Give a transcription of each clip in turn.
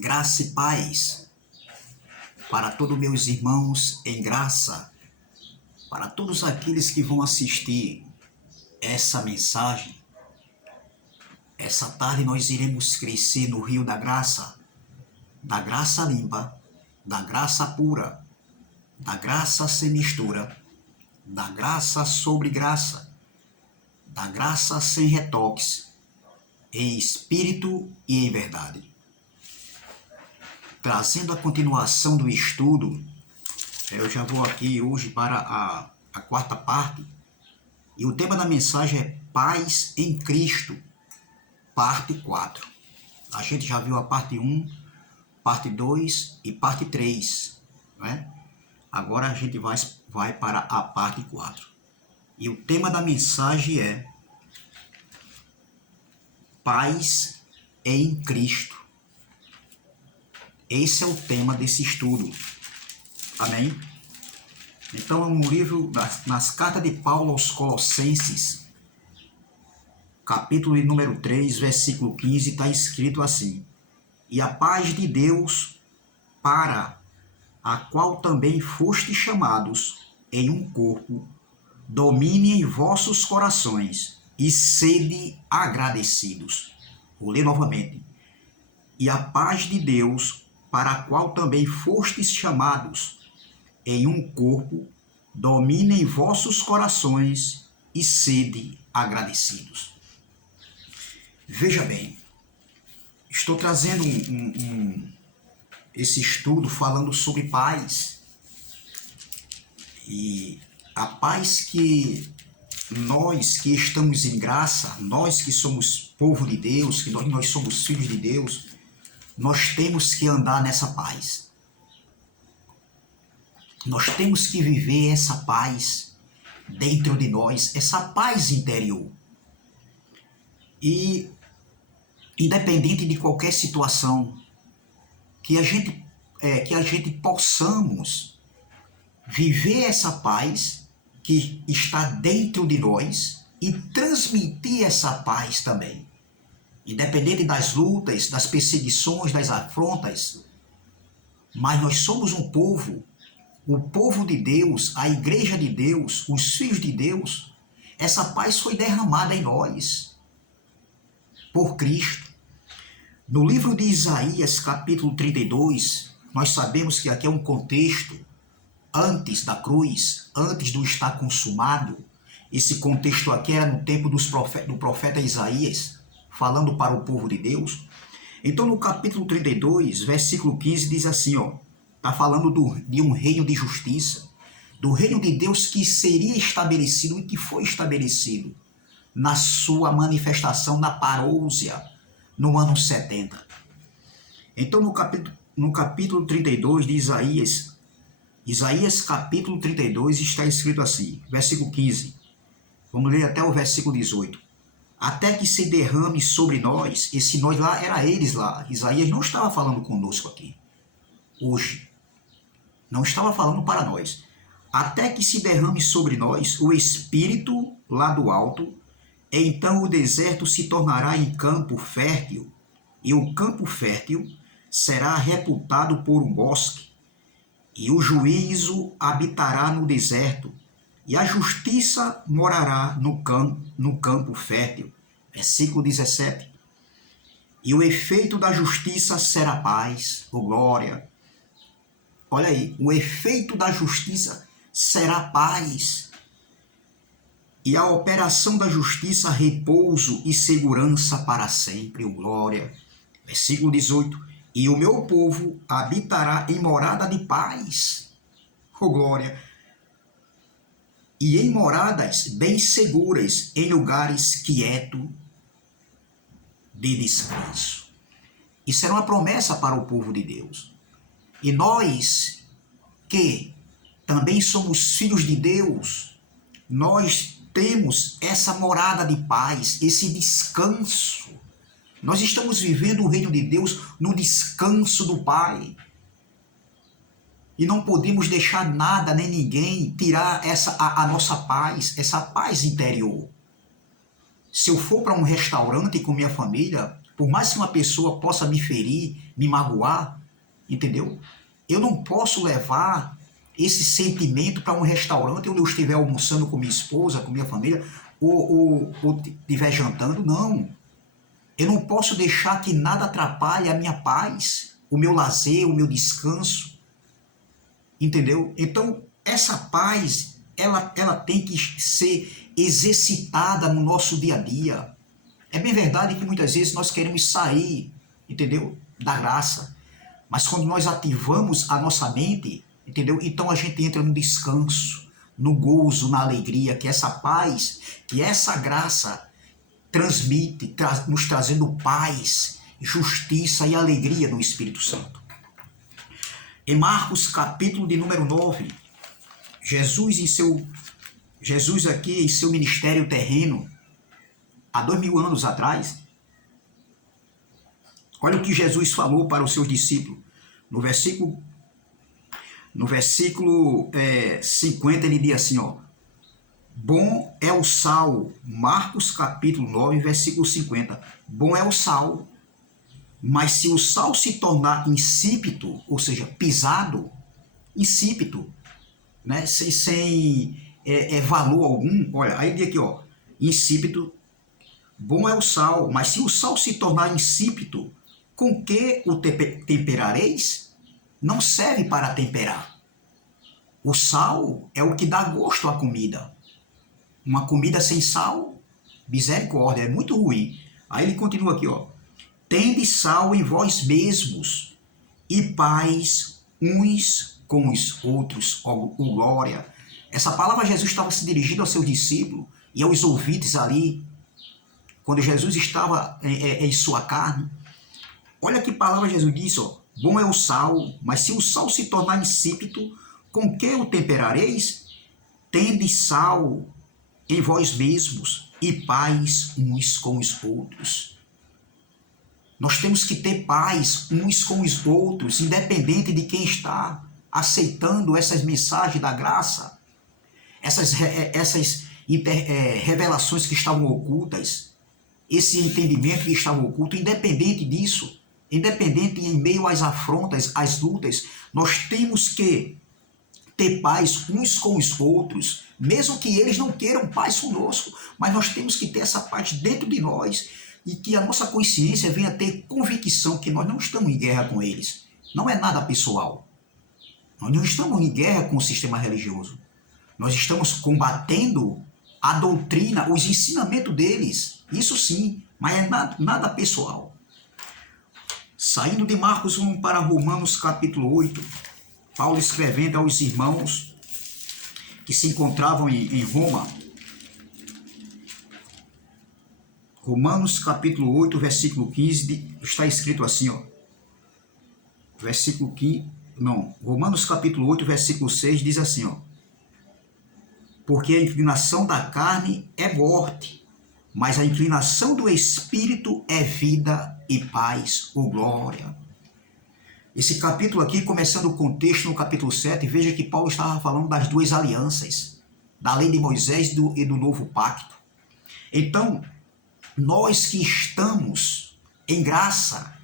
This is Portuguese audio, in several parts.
Graça e paz para todos meus irmãos em graça, para todos aqueles que vão assistir essa mensagem. Essa tarde nós iremos crescer no rio da graça limpa, da graça pura, da graça sem mistura, da graça sobre graça, da graça sem retoques, em espírito e em verdade. Trazendo a continuação do estudo, eu já vou aqui hoje para a quarta parte, e o tema da mensagem é Paz em Cristo, parte 4. A gente já viu a parte 1, parte 2 e parte 3, né? Agora a gente vai para a parte 4. E o tema da mensagem é Paz em Cristo. Esse é o tema desse estudo. Amém? Então, no livro, nas cartas de Paulo aos Colossenses, capítulo número 3, versículo 15, está escrito assim: E a paz de Deus, para a qual também fostes chamados em um corpo, domine em vossos corações e sede agradecidos. Vou ler novamente. E a paz de Deus, para a qual também fostes chamados em um corpo, domine em vossos corações e sede agradecidos. Veja bem, estou trazendo esse estudo falando sobre paz. E a paz que nós que estamos em graça, nós que somos povo de Deus, que nós somos filhos de Deus, nós temos que andar nessa paz. Nós temos que viver essa paz dentro de nós, essa paz interior. E independente de qualquer situação, que a gente possamos viver essa paz que está dentro de nós e transmitir essa paz também. Independente das lutas, das perseguições, das afrontas, mas nós somos um povo, o povo de Deus, a igreja de Deus, os filhos de Deus. Essa paz foi derramada em nós por Cristo. No livro de Isaías, capítulo 32, nós sabemos que aqui é um contexto antes da cruz, antes do estar consumado. Esse contexto aqui era no tempo do profeta Isaías, falando para o povo de Deus. Então, no capítulo 32, versículo 15, diz assim, está falando de um reino de justiça, do reino de Deus que seria estabelecido e que foi estabelecido na sua manifestação na parousia, no ano 70. Então, no capítulo 32 de Isaías capítulo 32, está escrito assim, versículo 15, vamos ler até o versículo 18. Até que se derrame sobre nós, esse nós lá era eles lá. Isaías não estava falando conosco aqui, hoje. Não estava falando para nós. Até que se derrame sobre nós o Espírito lá do alto, então o deserto se tornará em campo fértil, e o campo fértil será reputado por um bosque, e o juízo habitará no deserto, e a justiça morará no campo fértil. Versículo 17. E o efeito da justiça será paz, ou glória. Olha aí, o efeito da justiça será paz. E a operação da justiça, repouso e segurança para sempre, ou glória. Versículo 18. E o meu povo habitará em morada de paz, ou glória. E em moradas bem seguras, em lugares quietos de descanso. Isso era uma promessa para o povo de Deus. E nós, que também somos filhos de Deus, nós temos essa morada de paz, esse descanso. Nós estamos vivendo o reino de Deus no descanso do Pai. E não podemos deixar nada nem ninguém tirar a nossa paz, essa paz interior. Se eu for para um restaurante com minha família, Por mais que uma pessoa possa me ferir, me magoar, entendeu? Eu não posso levar esse sentimento para um restaurante onde eu estiver almoçando com minha esposa, com minha família, ou estiver jantando, não. Eu não posso deixar que nada atrapalhe a minha paz, o meu lazer, o meu descanso, entendeu? Então, essa paz, ela tem que ser exercitada no nosso dia a dia. É bem verdade que muitas vezes nós queremos sair, entendeu? Da graça. Mas quando nós ativamos a nossa mente, entendeu? Então a gente entra no descanso, no gozo, na alegria, que essa paz, que essa graça transmite, nos trazendo paz, justiça e alegria no Espírito Santo. Em Marcos, capítulo de número 9, Jesus aqui em seu ministério terreno, há 2000 anos atrás, olha o que Jesus falou para os seus discípulos. No versículo 50, ele diz assim, ó, bom é o sal, Marcos capítulo 9, versículo 50, bom é o sal, mas se o sal se tornar insípido, ou seja, pisado, insípido, né, sem valor algum, olha, aí diz aqui, ó, insípido, bom é o sal, mas se o sal se tornar insípido, com que o temperareis? Não serve para temperar. O sal é o que dá gosto à comida. Uma comida sem sal, misericórdia, é muito ruim. Aí ele continua aqui, ó. Tende sal em vós mesmos e paz uns com os outros, ó glória. Essa palavra Jesus estava se dirigindo ao seu discípulo e aos ouvintes ali, quando Jesus estava em sua carne. Olha que palavra Jesus disse, ó. Bom é o sal, mas se o sal se tornar insípido, com que o temperareis? Tende sal em vós mesmos e paz uns com os outros. Nós temos que ter paz uns com os outros, independente de quem está aceitando essas mensagens da graça, essas revelações que estavam ocultas, esse entendimento que estava oculto, independente disso, independente em meio às afrontas, às lutas, nós temos que ter paz uns com os outros, mesmo que eles não queiram paz conosco, mas nós temos que ter essa paz dentro de nós e que a nossa consciência venha ter convicção que nós não estamos em guerra com eles. Não é nada pessoal. Nós não estamos em guerra com o sistema religioso. Nós estamos combatendo a doutrina, os ensinamentos deles. Isso sim, mas é nada pessoal. Saindo de Marcos 1 para Romanos capítulo 8, Paulo escrevendo aos irmãos que se encontravam em Roma. Romanos capítulo 8, versículo 15, está escrito assim, ó. Romanos capítulo 8, versículo 6 diz assim, ó. Porque a inclinação da carne é morte, mas a inclinação do Espírito é vida e paz, ou glória. Esse capítulo aqui, começando o contexto no capítulo 7, veja que Paulo estava falando das duas alianças, da lei de Moisés e do novo pacto. Então, nós que estamos em graça,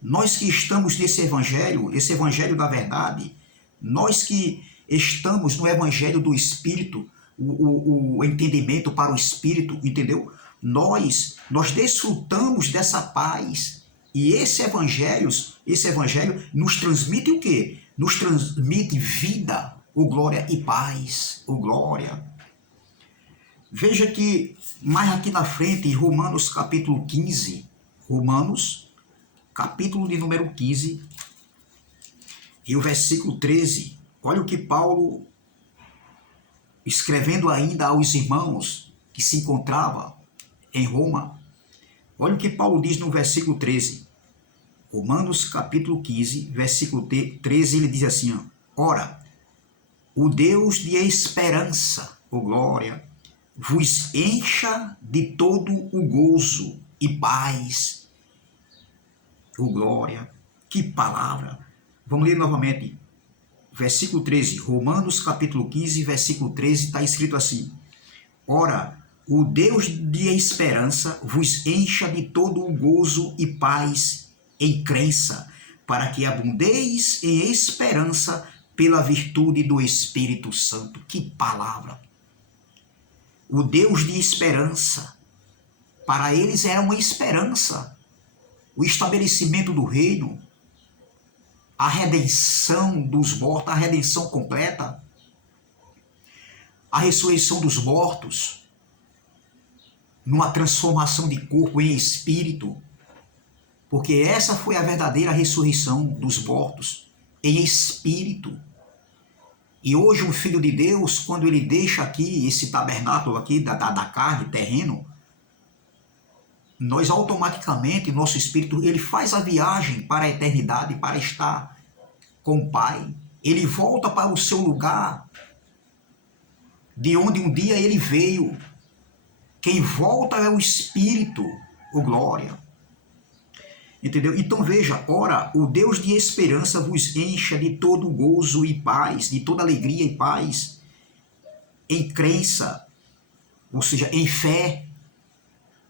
nós que estamos nesse evangelho da verdade, nós que estamos no evangelho do Espírito, o entendimento para o Espírito, entendeu? Nós desfrutamos dessa paz e esse evangelho nos transmite o quê? Nos transmite vida, ou glória e paz, ou glória. Veja que mais aqui na frente, em Romanos capítulo 15, Romanos capítulo de número 15 e o versículo 13, olha o que Paulo, escrevendo ainda aos irmãos que se encontravam em Roma, olha o que Paulo diz no versículo 13. Romanos capítulo 15, versículo 13, ele diz assim, ó, ora, o Deus de esperança, ou glória, vos encha de todo o gozo e paz, ou glória. Que palavra! Vamos ler novamente. Versículo 13, Romanos capítulo 15, versículo 13, está escrito assim, ora, o Deus de esperança vos encha de todo o gozo e paz em crença, para que abundeis em esperança pela virtude do Espírito Santo. Que palavra! O Deus de esperança. Para eles era uma esperança. O estabelecimento do reino, a redenção dos mortos, a redenção completa, a ressurreição dos mortos, numa transformação de corpo em espírito, porque essa foi a verdadeira ressurreição dos mortos, em espírito. E hoje o Filho de Deus, quando ele deixa aqui esse tabernáculo aqui da carne, terreno, nós automaticamente, nosso espírito, ele faz a viagem para a eternidade, para estar com o Pai. Ele volta para o seu lugar, de onde um dia ele veio. Quem volta é o Espírito, o glória. Entendeu? Então veja, ora, o Deus de esperança vos encha de todo gozo e paz, de toda alegria e paz, em crença, ou seja, em fé,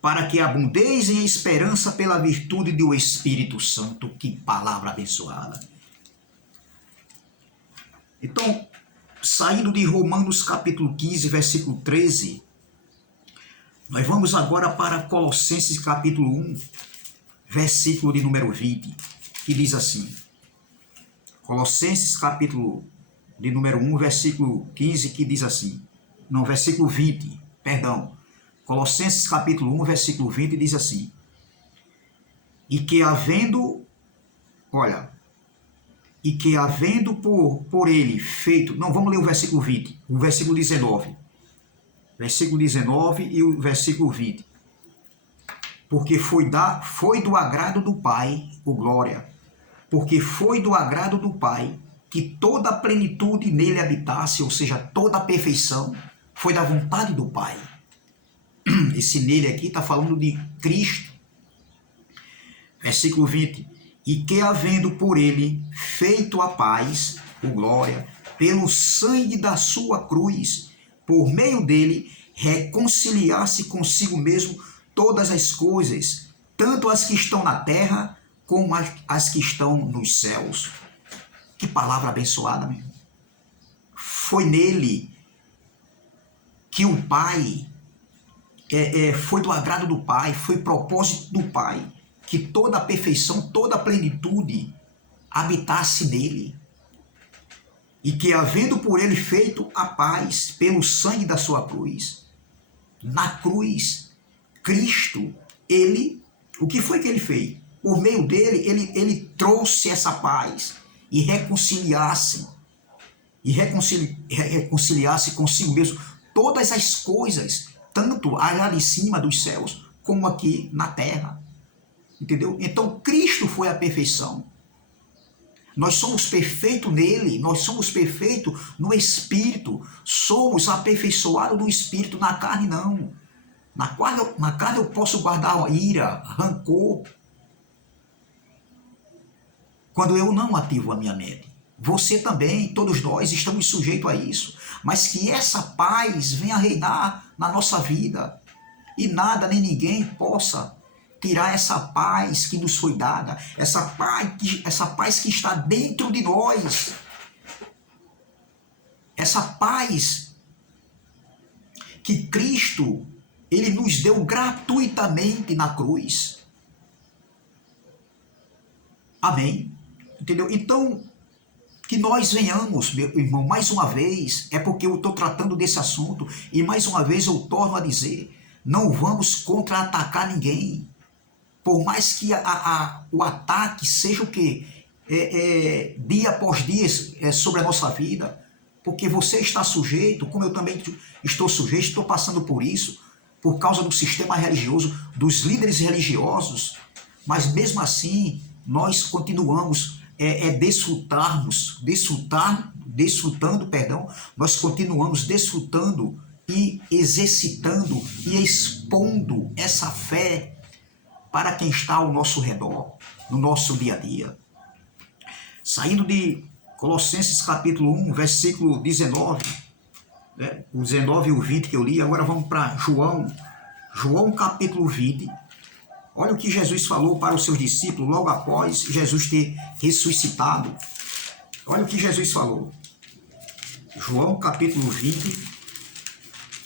para que abundeis em esperança pela virtude do Espírito Santo. Que palavra abençoada. Então, saindo de Romanos capítulo 15, versículo 13, nós vamos agora para Colossenses capítulo 1, versículo de número 20, que diz assim. Colossenses capítulo de número 1, versículo 15, que diz assim. Não, versículo 20, perdão. Colossenses capítulo 1, versículo 20, diz assim. E que havendo por ele feito... Não, vamos ler o versículo 20, o versículo 19. Versículo 19 e o versículo 20. Porque foi do agrado do Pai, o glória, porque foi do agrado do Pai que toda a plenitude nele habitasse, ou seja, toda a perfeição, foi da vontade do Pai. Esse nele aqui está falando de Cristo. Versículo 20. E que havendo por ele feito a paz, o glória, pelo sangue da sua cruz, por meio dele, reconciliar-se consigo mesmo todas as coisas, tanto as que estão na terra, como as que estão nos céus. Que palavra abençoada, meu irmão. Foi nele que o Pai, foi do agrado do Pai, foi propósito do Pai, que toda a perfeição, toda a plenitude habitasse nele. E que, havendo por ele feito a paz pelo sangue da sua cruz, na cruz, Cristo, o que foi que ele fez? Por meio dele, ele trouxe essa paz e reconciliasse consigo mesmo todas as coisas, tanto lá de cima dos céus, como aqui na terra. Entendeu? Então, Cristo foi a perfeição. Nós somos perfeitos nele, nós somos perfeitos no Espírito, somos aperfeiçoados no Espírito, na carne não. Na carne eu posso guardar ira, rancor, quando eu não ativo a minha mente. Você também, todos nós estamos sujeitos a isso, mas que essa paz venha reinar na nossa vida e nada nem ninguém possa tirar essa paz que nos foi dada, essa paz que está dentro de nós, essa paz que Cristo, ele nos deu gratuitamente na cruz. Amém? Entendeu? Então, que nós venhamos, meu irmão, mais uma vez, é porque eu estou tratando desse assunto, e mais uma vez eu torno a dizer, não vamos contra-atacar ninguém. Por mais que o ataque seja o quê? Dia após dia sobre a nossa vida, porque você está sujeito, como eu também estou sujeito, estou passando por isso, por causa do sistema religioso, dos líderes religiosos, mas mesmo assim, nós continuamos nós continuamos desfrutando e exercitando e expondo essa fé para quem está ao nosso redor, no nosso dia a dia. Saindo de Colossenses capítulo 1, versículo 19, né? O 19 e o 20 que eu li. Agora vamos para João. João capítulo 20. Olha o que Jesus falou para os seus discípulos logo após Jesus ter ressuscitado. Olha o que Jesus falou. João capítulo 20,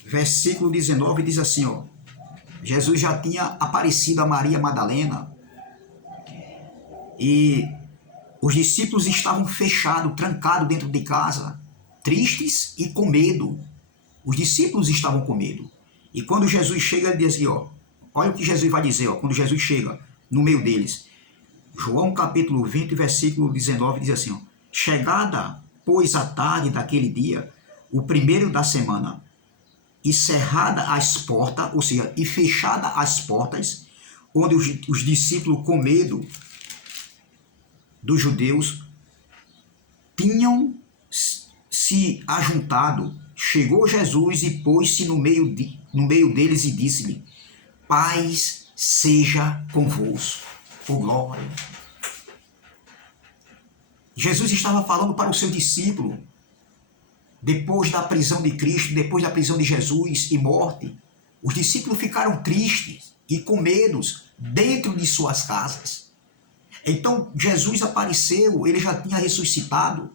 versículo 19, diz assim, ó. Jesus já tinha aparecido a Maria Madalena e os discípulos estavam fechados, trancados dentro de casa, tristes e com medo. Os discípulos estavam com medo. E quando Jesus chega, ele diz assim, ó, olha o que Jesus vai dizer, ó, quando Jesus chega no meio deles. João capítulo 20, versículo 19, diz assim, ó, chegada, pois, a tarde daquele dia, o primeiro da semana, e cerrada as portas, ou seja, e fechada as portas, onde os discípulos, com medo dos judeus, tinham se ajuntado, chegou Jesus e pôs-se no meio deles e disse-lhe, paz seja convosco. Oh, glória. Jesus estava falando para o seu discípulo, depois da prisão de Cristo, depois da prisão de Jesus e morte, os discípulos ficaram tristes e com medos dentro de suas casas. Então Jesus apareceu, ele já tinha ressuscitado.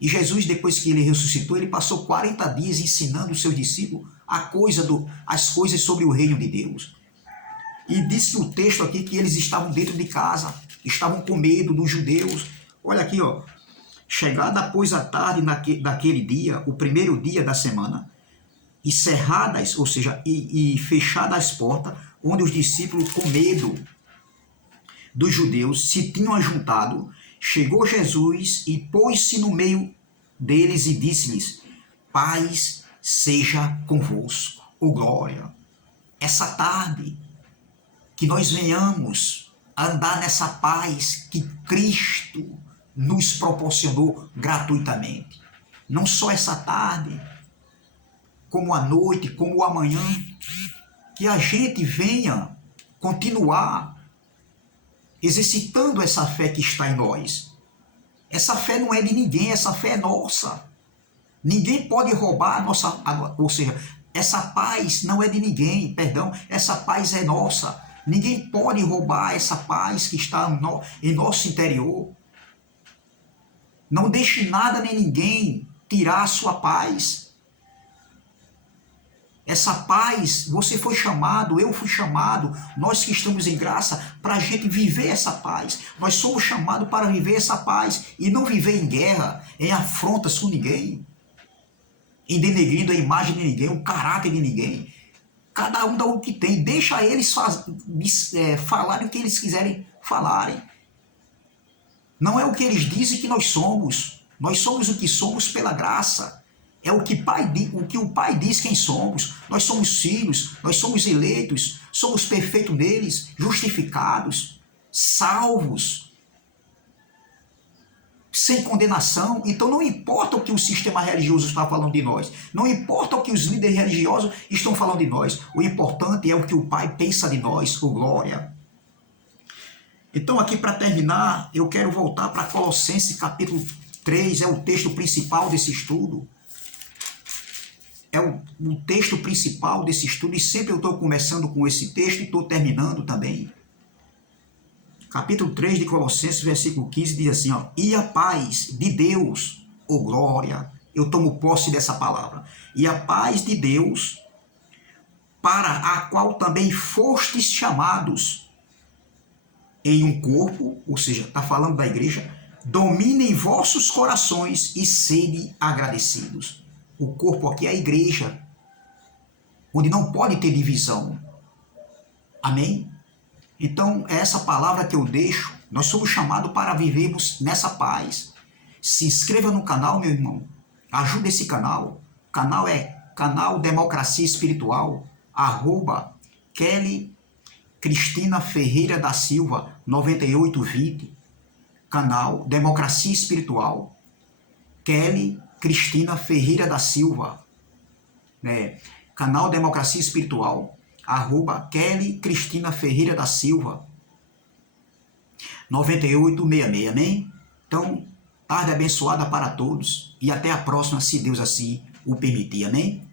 E Jesus, depois que ele ressuscitou, ele passou 40 dias ensinando os seus discípulos as coisas sobre o reino de Deus. E disse o texto aqui que eles estavam dentro de casa, estavam com medo dos judeus. Olha aqui, ó. Chegada, pois, a tarde daquele dia, o primeiro dia da semana, e cerradas, ou seja, e fechadas as portas, onde os discípulos, com medo dos judeus, se tinham ajuntado, chegou Jesus e pôs-se no meio deles e disse-lhes, paz seja convosco. Oh, glória! Essa tarde, que nós venhamos andar nessa paz que Cristo nos proporcionou gratuitamente. Não só essa tarde, como a noite, como o amanhã, que a gente venha continuar exercitando essa fé que está em nós. Essa fé não é de ninguém, essa fé é nossa. Ninguém pode roubar a nossa, ou seja, essa paz não é de ninguém, perdão, essa paz é nossa. Ninguém pode roubar essa paz que está em nosso interior. Não deixe nada nem ninguém tirar a sua paz. Essa paz, você foi chamado, eu fui chamado, nós que estamos em graça, para a gente viver essa paz. Nós somos chamados para viver essa paz e não viver em guerra, em afrontas com ninguém, em denegrindo a imagem de ninguém, o caráter de ninguém. Cada um dá o que tem, deixa eles falarem o que eles quiserem falarem. Não é o que eles dizem que nós somos. Nós somos o que somos pela graça. É o que o Pai diz quem somos. Nós somos filhos, nós somos eleitos, somos perfeitos neles, justificados, salvos, sem condenação. Então não importa o que o sistema religioso está falando de nós, não importa o que os líderes religiosos estão falando de nós, o importante é o que o Pai pensa de nós, oh glória. Então aqui para terminar, eu quero voltar para Colossenses capítulo 3, é o texto principal desse estudo. É o texto principal desse estudo e sempre eu estou começando com esse texto e estou terminando também. Capítulo 3 de Colossenses, versículo 15, diz assim, ó, e a paz de Deus, oh glória, eu tomo posse dessa palavra, e a paz de Deus, para a qual também fostes chamados em um corpo, ou seja, está falando da igreja, dominem vossos corações e sede agradecidos. O corpo aqui é a igreja, onde não pode ter divisão. Amém? Então, é essa palavra que eu deixo. Nós somos chamados para vivermos nessa paz. Se inscreva no canal, meu irmão. Ajude esse canal. O canal é Canal Democracia Espiritual, @Kelly Cristina Ferreira da Silva, 9820. Canal Democracia Espiritual, Kelly Cristina Ferreira da Silva. Canal Democracia Espiritual, @Kelly Cristina Ferreira da Silva, 9866, amém? Então, tarde abençoada para todos e até a próxima, se Deus assim o permitir, amém?